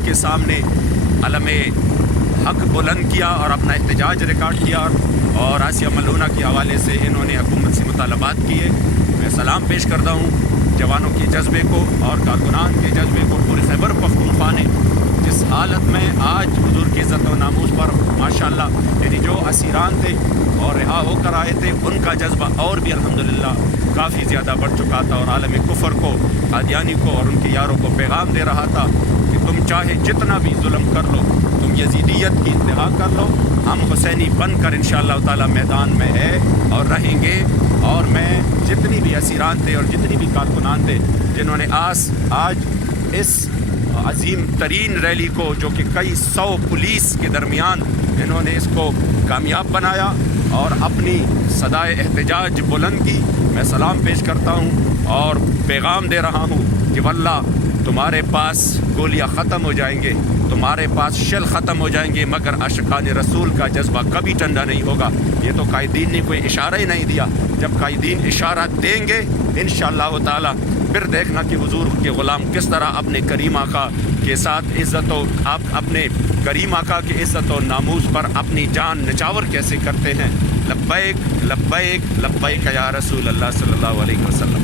Police کے سامنے علم حق بلند کیا اور اپنا احتجاج ریکارڈ کیا، اور آسیہ ملونہ کے حوالے سے انہوں نے حکومت سے مطالبات کیے۔ میں سلام پیش کرتا ہوں جوانوں کے جذبے کو اور کارکنان کے جذبے کو۔ پورے خیبر پختونخوا نے جس حالت میں آج حضور کی عزت و ناموس پر ماشاءاللہ یعنی جو اسیران تھے اور رہا ہو کر آئے تھے، ان کا جذبہ اور بھی الحمدللہ کافی زیادہ بڑھ چکا تھا، اور عالم کفر کو، قادیانی کو اور ان کے یاروں کو پیغام دے رہا تھا کہ تم چاہے جتنا بھی ظلم کر لو، تم یزیدیت کی انتہا کر لو، ہم حسینی بن کر انشاءاللہ تعالی میدان میں ہے اور رہیں گے۔ اور میں جتنی بھی اسیران تھے اور جتنی بھی کارکنان تھے جنہوں نے آج اس عظیم ترین ریلی کو، جو کہ کئی سو پولیس کے درمیان انہوں نے اس کو کامیاب بنایا اور اپنی صدائے احتجاج بلند کی، میں سلام پیش کرتا ہوں اور پیغام دے رہا ہوں کہ واللہ تمہارے پاس گولیاں ختم ہو جائیں گے، تمہارے پاس شل ختم ہو جائیں گے، مگر عاشقان رسول کا جذبہ کبھی ٹھنڈا نہیں ہوگا۔ یہ تو قائدین نے کوئی اشارہ ہی نہیں دیا، جب قائدین اشارہ دیں گے انشاءاللہ تعالی پھر دیکھنا کہ حضور کے غلام کس طرح اپنے کریم آقا کے ساتھ عزت و اپنے کریم آقا کے عزت و ناموس پر اپنی جان نچاور کیسے کرتے ہیں۔ لبیک لبیک لبیک یا رسول اللہ صلی اللہ علیہ وسلم۔